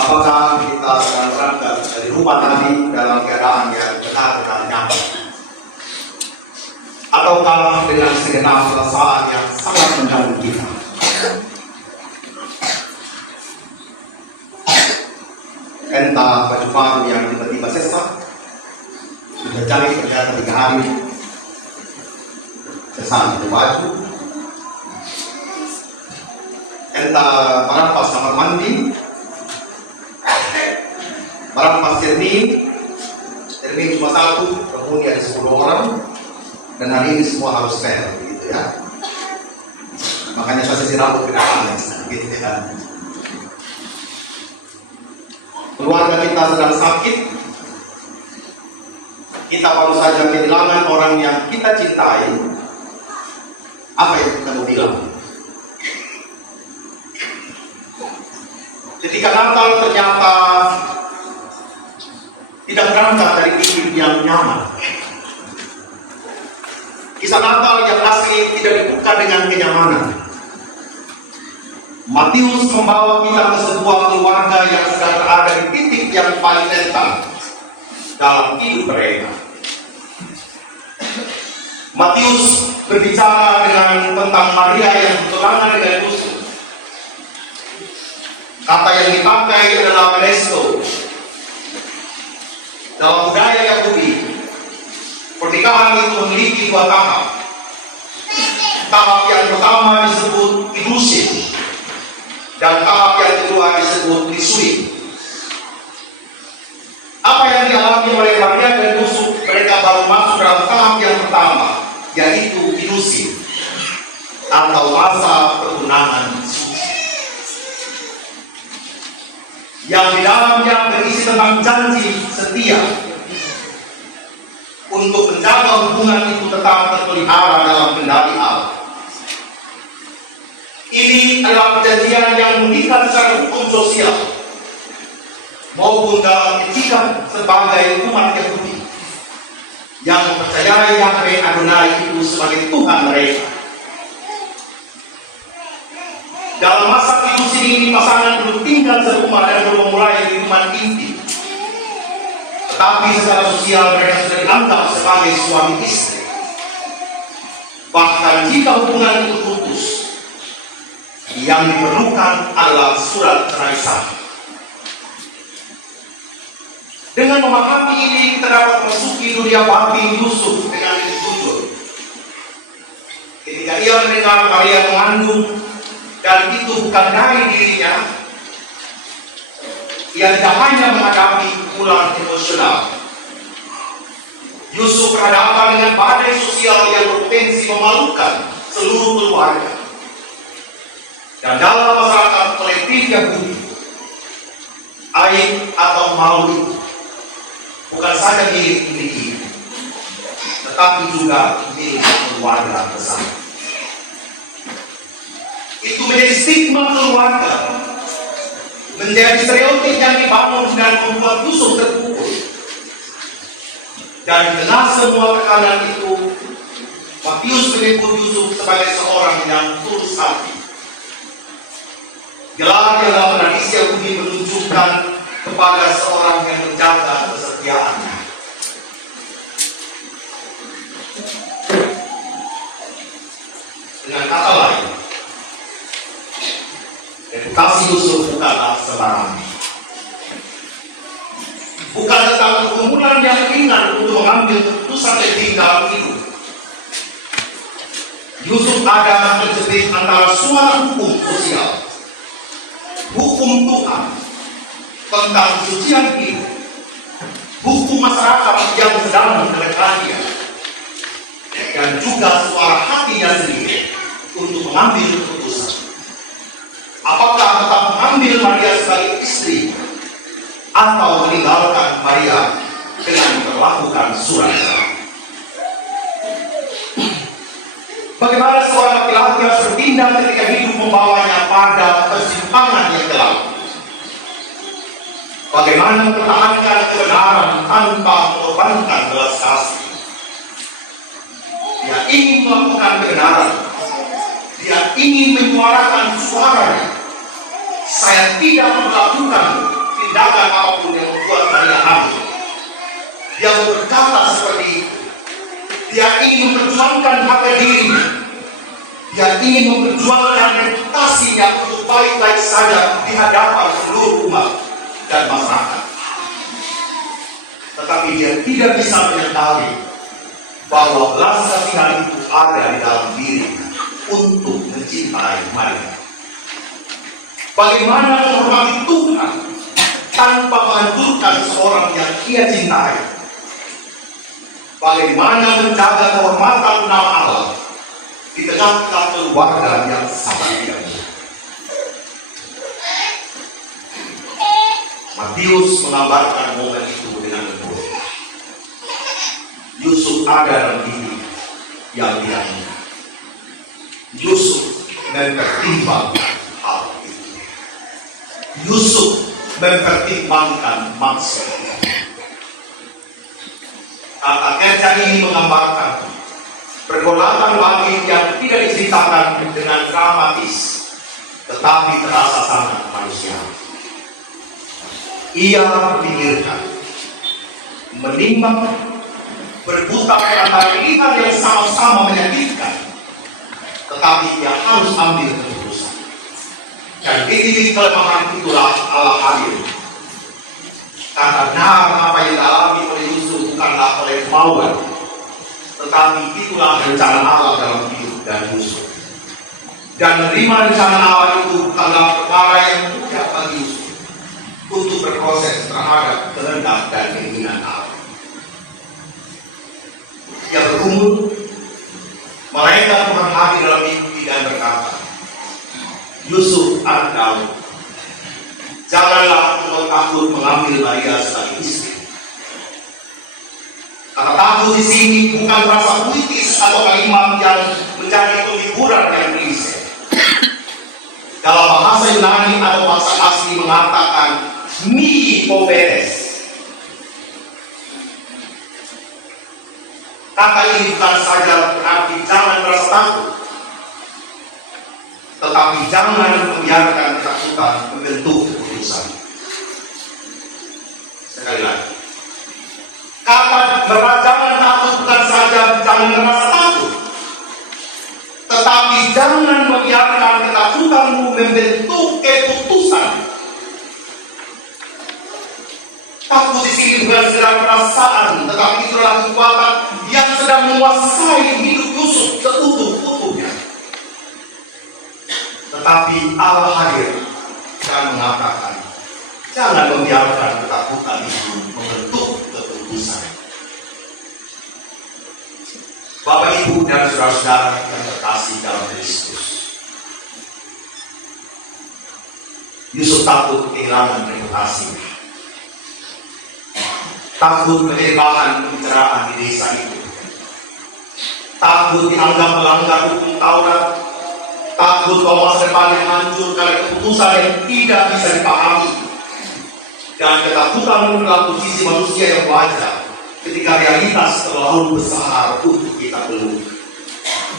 Apakah kita sedang berangkat dari rumah tadi dalam keadaan yang benar-benar nyaman? Ataukah dengan segenap perasaan yang sangat mengganggu kita? Entah baju baru yang tiba-tiba sesak, sudah jahit ternyata 3 hari, sesak di baju. Entah merampas kamar mandi, merampas cermin cuma 1, penghuni ada 10 orang, dan hari ini semua harus fair, begitu ya. Makanya saya sisi rambut ke depan gitu ya. Keluarga kita sedang sakit, kita baru saja kehilangan orang yang kita cintai. Apa yang kita mau bilang? Ketika Natal ternyata tidak berangkat dari hidup yang nyaman. Kisah Natal yang asli tidak dibuka dengan kenyamanan. Matius membawa kita ke sebuah keluarga yang sedang berada di titik yang paling rentan dalam hidup mereka. Matius berbicara tentang Maria yang bertunangan dengan Yusuf. Kata yang dipakai adalah presto. Dalam budaya Yahudi, pernikahan itu memiliki 2 tahap. Tahap yang pertama disebut idusin, dan tahap yang kedua disebut nisui. Apa yang dialami oleh Maria dan Yusuf, mereka baru masuk dalam tahap yang pertama, yaitu idusin atau masa pertunangan suci, yang di dalamnya berisi tentang janji setia untuk menjaga hubungan itu tetap terpelihara dalam kendali Allah. Ini adalah perjanjian yang mengikat secara hukum sosial maupun dalam etika sebagai umat Yahudi yang mempercayai Yahweh Adonai itu sebagai Tuhan mereka. Dalam masa hidup ini pasangan belum tinggal serumah dan belum memulai kehidupan inti, tetapi secara sosial mereka sudah dianggap sebagai suami istri. Bahkan jika hubungan itu putus, yang diperlukan adalah surat cerai sah. Dengan memahami ini, kita dapat memasuki dunia batin Yusuf dengan jujur. Ketika ia mendengar Maria mengandung, dan itu bukan dari dirinya, ia tidak hanya menghadapi pukulan emosional. Yusuf berhadapan dengan badai sosial yang berpotensi memalukan seluruh keluarga. Dan dalam masyarakat kolektif Yahudi, aib atau malu itu bukan saja milik individu, tetapi juga milik keluarga besar. Itu menjadi stigma keluarga, menjadi stereotip yang dibangun dan membuat Yusuf terpukul. Dan dengan semua tekanan itu, Matius menyebut Yusuf sebagai seorang yang tulus hati. Gelar yang dalam tradisi Yahudi menunjukkan kepada seorang yang menjaga kesetiaannya. Dengan kata lain, reputasi Yusuf bukanlah sembarangan. Bukan tentang pergumulan yang ringan untuk mengambil keputusan penting dalam hidup. Yusuf ada terjepit antara suara hukum sosial, hukum Tuhan tentang kesucian hidup, hukum masyarakat yang sedang menegakkannya, dan juga suara hatinya sendiri untuk mengambil keputusan. Apakah tetap mengambil Maria sebagai istri atau meninggalkan Maria dengan memperlakukan surat cerai? Bagaimana seorang laki-laki harus bertindak ketika hidup membawanya pada persimpangan yang gelap? Bagaimana mempertahankan kebenaran tanpa mengorbankan belas kasih? Dia ingin melakukan kebenaran, dia ingin menyuarakan suaranya. Saya tidak melakukan tindakan apapun yang membuat Maria hamil. Dia berkata seperti itu. Dia ingin memperjuangkan harga dirinya. Dia ingin memperjuangkan reputasinya untuk baik-baik saja di hadapan seluruh umat dan masyarakat. Tetapi dia tidak bisa menyadari bahwa belas kasihan itu ada di dalam dirinya untuk mencintai Maria. Bagaimana menghormati Tuhan tanpa menghancurkan seorang yang ia cintai? Bagaimana menjaga kehormatan nama Allah di tengah-tengah keluarga yang sangat tidak mudah? Matius menggambarkan momen itu dengan betul. Yusuf ada dalam diri yang tidak mudah. Yusuf mempertimbangkan hal itu. Yusuf mempertimbangkan maksud. Kata kerja ini menggambarkan pergolatan bangkit yang tidak diceritakan dengan dramatis, tetapi terasa sangat manusiawi. Ia berpikirkan, menimbang, berputar antara pilihan yang sama-sama menyakitkan, tetapi ia harus ambil keputusan. Dan di titik kelemahan itulah Allah hadir. Karena apa yang dialami oleh Yusuf bukanlah oleh kemauan, tetapi itulah rencana Allah dalam hidup dan Yusuf. Dan menerima rencana Allah itu bukanlah perkara yang mudah bagi Yusuf untuk berproses terhadap kehendak dan keinginan Allah. Dia berumur, mereka Tuhan hadir dalam mimpi dan berkata, Yusuf anak Daud, janganlah engkau takut mengambil Maria sebagai istri. Kata takut di sini bukan rasa puitis atau kalimat yang menjadi penghiburan yang klise. Dalam bahasa Yunani atau bahasa asli mengatakan mi obedes. Kata ini bukan saja berarti jangan merasa takut, tetapi jangan membiarkan ketakutan membentuk keputusan. Sekali lagi, kata jangan takut bukan saja jangan merasa takut, tetapi jangan membiarkan ketakutanmu membentuk keputusan. Takut di sini bukan sekedar perasaan, tetapi itulah kekuatan yang sedang menguasai hidup Yusuf seutuh-utuhnya. Tetapi Allah hadir dan mengatakan, jangan membiarkan ketakutan itu membentuk keputusan. Bapak, Ibu, dan saudara-saudara yang terkasih dalam Kristus, Yusuf takut kehilangan reputasinya. Takut menjadi bahan pembicaraan di desa itu. Takut dianggap melanggar hukum Taurat. Takut bahwa masa depannya hancur karena keputusan yang tidak bisa dipahami. Dan ketakutan adalah posisi manusia yang wajar ketika realitas terlalu besar untuk kita peluk.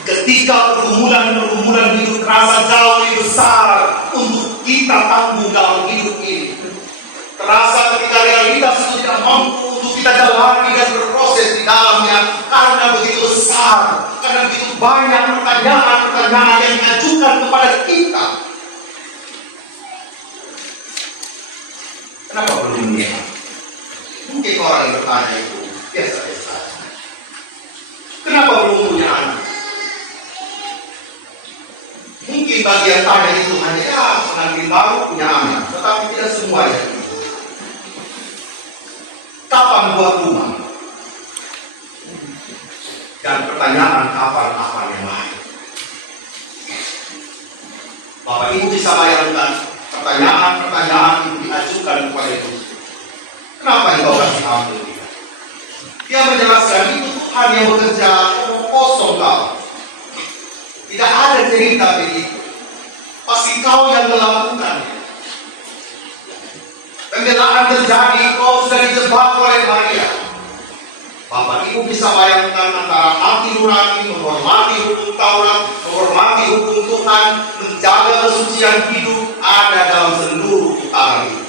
Ketika pergumulan hidup terasa jauh lebih besar untuk kita tanggung dalam hidup ini. Terasa ketika realitas itu tidak mampu untuk kita jalani dan berproses di dalamnya karena begitu besar, karena begitu banyak pertanyaan-pertanyaan yang diajukan kepada kita. Kenapa belum melihat? Mungkin orang yang bertanya itu biasa-biasa. Kenapa belum punya anak? Mungkin bagian tanya itu hanya pengantin baru punya anak, tetapi tidak semuanya. Kapan buat rumah? Dan pertanyaan kapan yang lain. Bapak Ibu bisa bayangkan pertanyaan-pertanyaan yang diajukan kepada itu. Kenapa engkau kasih hamil? Dia menjelaskan itu Tuhan yang bekerja kosong kau. Tidak ada cerita begitu. Pasti kau yang melakukannya. Pembelaan terjadi, kau sudah dijebak oleh Maria. Bapak Ibu bisa bayangkan antara hati nurani, menghormati hukum Taurat, menghormati hukum Tuhan, menjaga kesucian hidup ada dalam seluruh putaran itu.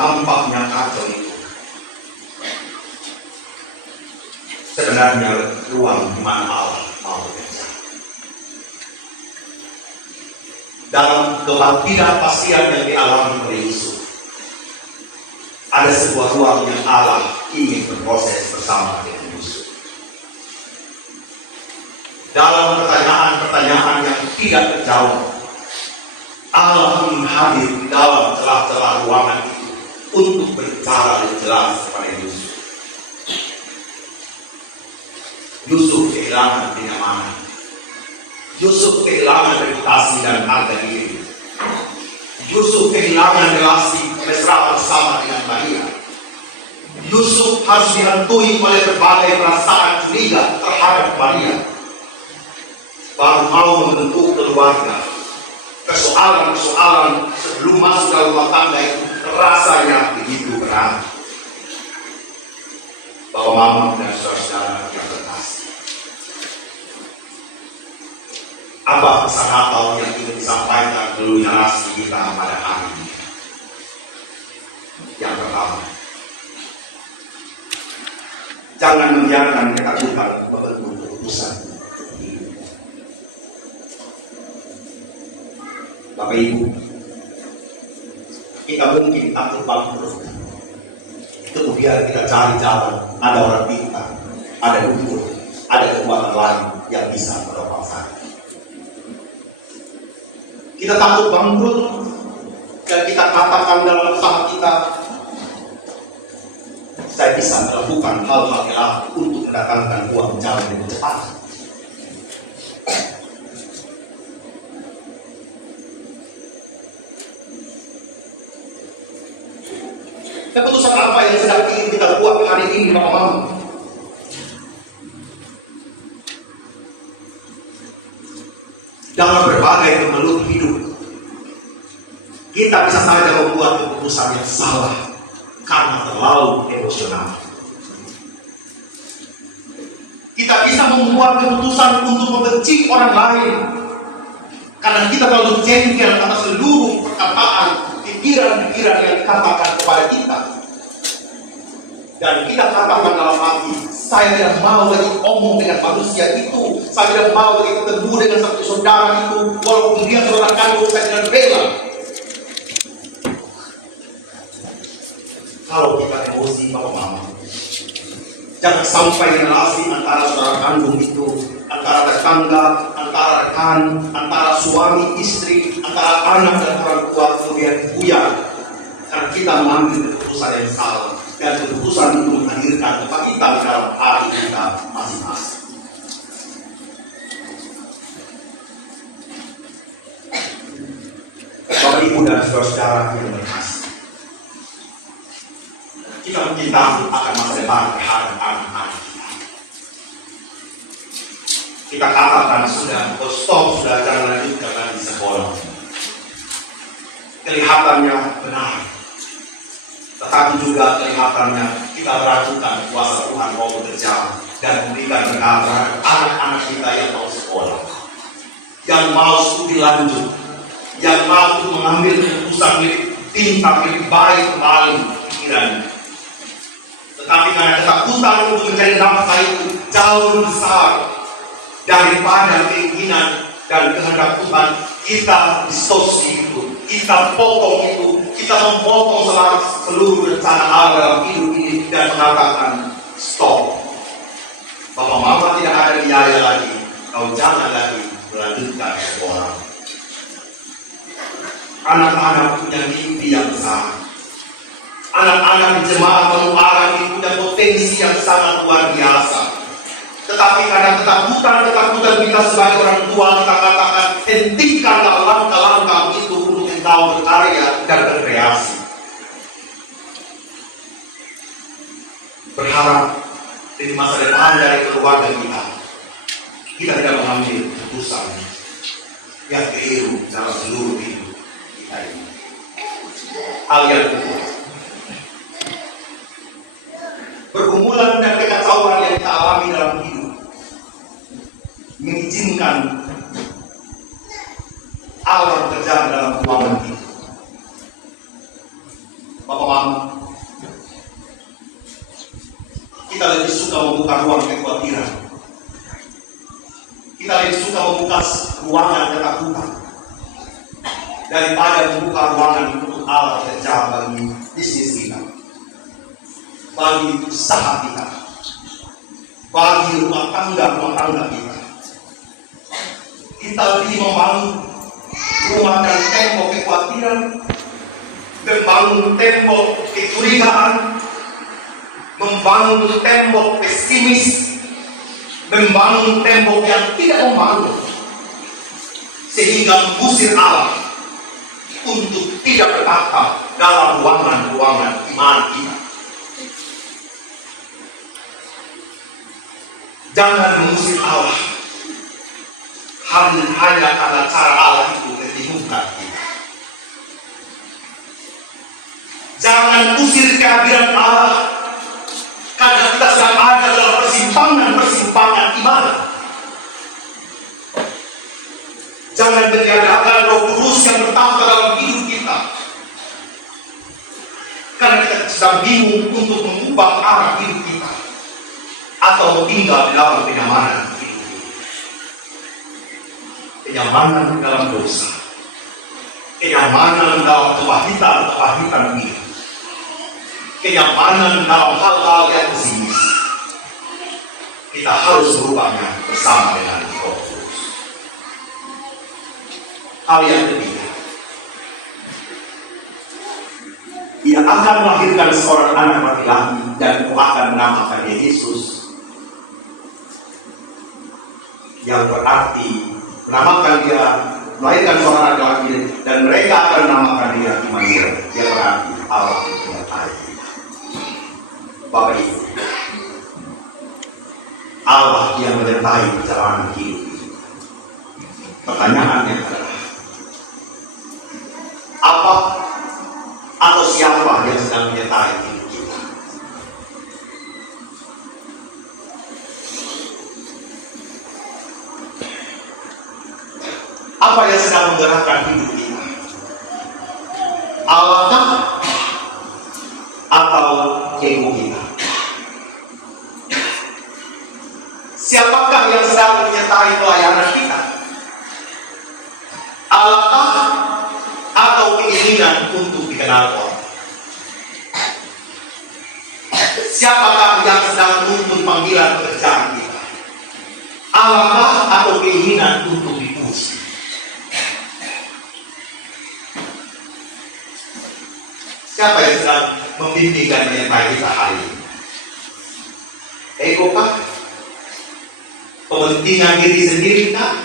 tampaknya kacau itu sebenarnya ruang di mana Allah mau bekerja. Dalam ketidakpastian yang dialami oleh Yusuf, ada sebuah ruang yang Allah ingin berproses bersama dengan Yusuf. Dalam pertanyaan-pertanyaan yang tidak terjawab, Allah ingin hadir di dalam celah-celah ruangan itu untuk berbicara lebih jelas kepada Yusuf. Yusuf kehilangan kenyamanan. Yusuf kehilangan reputasi dan harga diri. Yusuf kehilangan relasi mesra bersama dengan Maria. Yusuf harus dihantui oleh berbagai perasaan curiga terhadap Maria. Baru mau membentuk keluarga, persoalan-persoalan sebelum masuk dalam rumah tangga itu rasanya begitu berat. Bapak, mama, dan saudara-saudara yang terkasih, apa pesan Natal yang ingin disampaikan melalui narasi kita pada hari ini? Yang pertama, jangan membiarkan ketakutan membentuk keputusan. Bapak Ibu, kita mungkin takut bangkrut. Kemudian kita cari jalan, ada orang pintar, ada dukun, ada kekuatan lain yang bisa menopang saya. Kita takut bangkrut dan kita katakan dalam usaha kita, saya bisa melakukan hal-hal yang untuk mendatangkan uang jauh lebih cepat. Keputusan apa yang sedang ingin kita buat hari ini, Bapak Mama? Dalam berbagai kemelut hidup, kita bisa saja membuat keputusan yang salah karena terlalu emosional. Kita bisa membuat keputusan untuk membenci orang lain karena kita terlalu jengkel atas seluruh perkataan, pikiran-pikiran yang dikatakan kepada kita. Dan kita katakan dalam hati, saya tidak mau lagi omong dengan manusia itu, saya tidak mau lagi ketemu dengan satu saudara itu, walaupun dia saudara kandung, saya tidak rela. Kalau kita emosi, Bapak Mama, jangan sampai relasi antara saudara kandung itu, antara tetangga, antara rekan, antara suami istri, antara anak dan orang tua kemudian buyar karena kita mengambil keputusan yang salah dan keputusan itu menghadirkan kepahitan dalam hati kita masing-masing. Bapak Ibu dan saudara-saudara yang berkasih, kita mungkin takut akan masa depan terhadap anak-anak kita. Kita katakan sudah, stop, sudah jangan lanjutkan di sekolah. Kelihatannya benar, tetapi juga kelihatannya kita meragukan kuasa Tuhan mau bekerja dan memberikan berkat terhadap anak-anak kita yang mau sekolah, yang mau studi lanjut, yang mau mengambil keputusan milik bintang milik baik kembali pikirannya. Tetapi karena ketakutan untuk mencari nafkah itu jauh besar daripada keinginan dan kehendak Tuhan, kita distorsi itu, kita potong itu, kita memotong seluruh rencana Allah dalam hidup ini dan mengatakan stop. Bapak Mama tidak ada biaya lagi, kau jangan lagi melanjutkan sekolah. Anak-anak punya mimpi yang besar. Anak-anak di jemaat Penuaran ini punya potensi yang sangat luar biasa. Tetapi karena ketakutan kita sebagai orang tua, kita katakan hentikanlah langkah-langkah itu untuk engkau berkarya dan berkreasi. Berharap di masa depan dari keluarga kita tidak mengambil keputusan yang keliru dalam seluruh hidup kita ini. Hal yang kedua, pergumulan dan kekacauan yang kita alami dalam hidup mengizinkan Allah bekerja dalam keuangan kita. Bapak malam kita lebih suka membuka ruang kekhawatiran. Kita lebih suka membuka ruangan ketakutan daripada membuka ruangan untuk Allah kerja bagi bisnis kita, bagi usaha kita, bagi rumah tangga kita. Kita lebih membangun rumah dan tembok kekhawatiran, membangun tembok kecurigaan, membangun tembok pesimis, membangun tembok yang tidak membangun, sehingga mengusir Allah untuk tidak bertatap dalam ruangan-ruangan iman kita. Jangan mengusir Allah hanya karena cara Allah itu membingungkan kita. Jangan usir kehadiran Allah karena kita sedang ada dalam persimpangan iman. Jangan meniadakan Roh Kudus yang bertambah dalam hidup kita karena kita sedang bingung untuk mengubah arah hidup kita atau tinggal di dalam kenyamanan hidup kita. Kenyamanan dalam dosa, kenyamanan dalam kepahitan hidup, kenyamanan dalam hal-hal yang pesimis. Kita harus merubahnya bersama dengan Roh Kudus. Hal yang ketiga, Ia akan melahirkan seorang anak laki-laki dan Engkau akan menamakan dia Yesus, yang berarti melahirkan seorang anak laki-laki dan mereka akan menamakan dia Immanuel, yang berarti Allah menyertai kita. Bapak Ibu, Allah yang menyertai perjalanan hidup ini. Pertanyaannya adalah, apa atau siapa yang sedang menyertai hidup kita? Apa yang sedang menggerakkan hidup kita? Allah atau ego kita? Siapakah yang sedang menyertai pelayanan kita? Allah atau keinginan untuk dikenal orang? Siapakah yang sedang menuntut panggilan pekerjaan kita? Allah atau keinginan untuk dipuji? Siapa yang sedang membimbing dan menyertai kita hari ini? Ego kah? Kepentingan diri sendiri kah?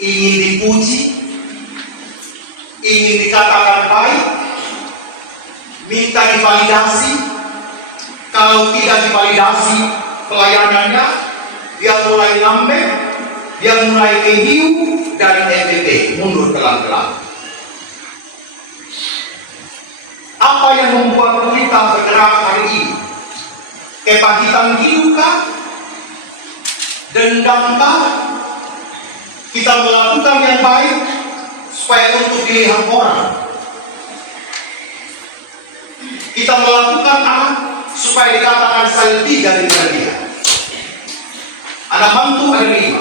Ingin dipuji? Ingin dikatakan baik? Minta divalidasi? Kalau tidak divalidasi pelayanannya, dia mulai ngambek, dia mulai ngehiu dari MPP, mundur pelan-pelan. Apa yang membuat kita bergerak hari ini? Kepahitan hidup kah? Dendam kah? Kita melakukan yang baik supaya untuk dilihat orang. Kita melakukan supaya dikatakan saya lebih dari dia. Anak mantu ada 5.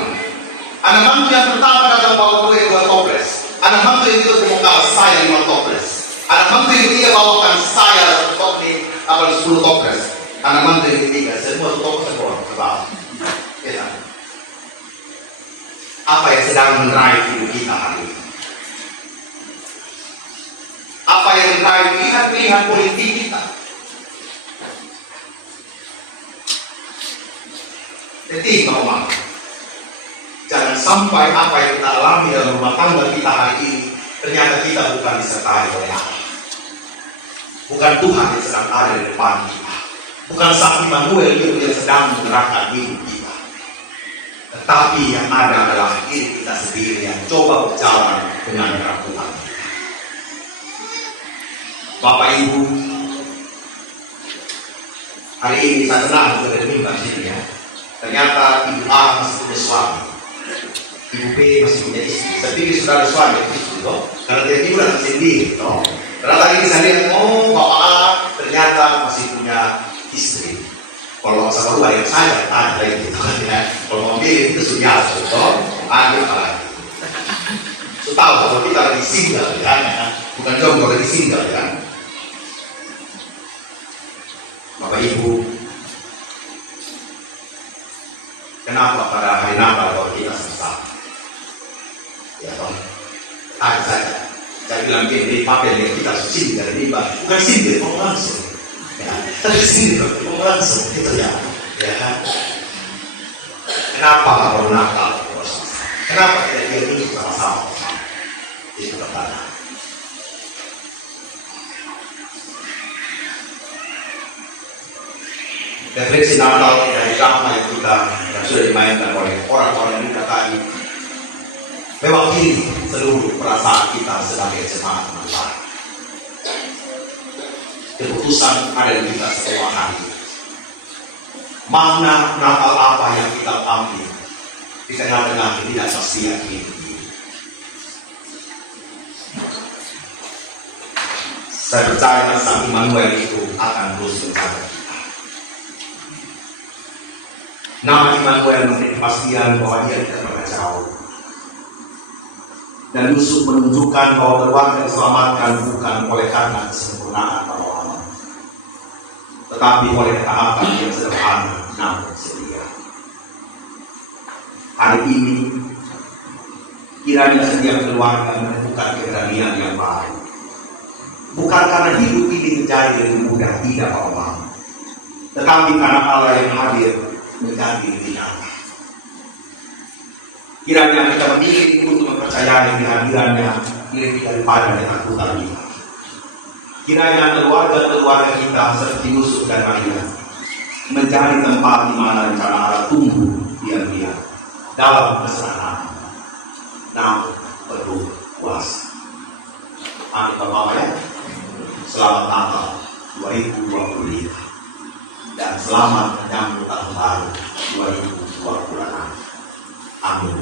Anak mantu yang pertama datang bawa kue 2 toples. Anak mantu yang kedua membongkar saya 5 toples. Anak mantu yang ketiga bawakan saya 10 toples. Anak mantu yang ketiga semua toples keluar ke bawah. Apa yang sedang menerai hidup kita hari ini? Apa yang menerai pilihan-pilihan politik kita? Jadi teman, jangan sampai apa yang kita alami dalam rumah tangga kita hari ini ternyata kita bukan disertai oleh Allah. Bukan Tuhan yang sedang ada di depan kita. Bukan Sang Immanuel yang sedang menggerakkan hidup kita. Tetapi yang ada adalah diri kita sendiri yang coba berjalan dengan keraguan. Bapak Ibu, hari ini saya senang sudah diminta di sini ya. Ternyata Ibu A masih punya suami, Ibu B masih punya istri. Saya pikir sudah ada suami itu, karena dia tidak sendiri, Karena tadi bisa lihat, oh bapak ternyata masih punya istri. Kalau sama luar yang saya ada gitu kan ya. Kalau mau pilih itu sudah toh ada apa lagi? So tahu kalau kita lagi single kan, ya. Bukan jomblo lagi single kan. Bapak Ibu, kenapa pada hari Natal kalau kita sesat? Ya toh, ada saja. Saya bilang gini, pakai yang kita single ini bukan single, mau langsung. Ya, tapi single, mau langsung gitu ya. Ya kan? Kenapa kalau Natal? Kenapa kita ini sama-sama? Itu pertanyaan. Refleksi Natal dari drama yang sudah dimainkan oleh orang-orang yang dikatai mewakili seluruh perasaan kita sebagai jemaat Natal. Keputusan ada di kita semua hari. Makna Natal apa yang kita ambil di tengah-tengah ketidakpastian ini? Saya percaya Sang Immanuel itu akan terus menjaga kita. Nama Immanuel memberi kepastian bahwa dia tidak pernah jauh. Dan Yusuf menunjukkan bahwa keluarga diselamatkan bukan oleh karena kesempurnaan pahlawan, tetapi oleh ketaatan yang sederhana namun setia. Hari ini kiranya setiap keluarga menemukan keberanian yang baru. Bukan karena hidup ini menjadi lebih mudah, tidak apa-apa, tetapi karena Allah yang hadir menjadi lebih nyata. Kiranya kita memilih untuk mempercayai kehadirannya lebih daripada ketakutan kita. Kiranya keluarga-keluarga kita seperti Yusuf dan Maria menjadi tempat di mana rencana Allah tumbuh diam-diam dalam kesenangan, namun penuh kuasa. Amin Bapak ya. Selamat Natal 2025 dan selamat menyambut tahun baru 2026. Amin.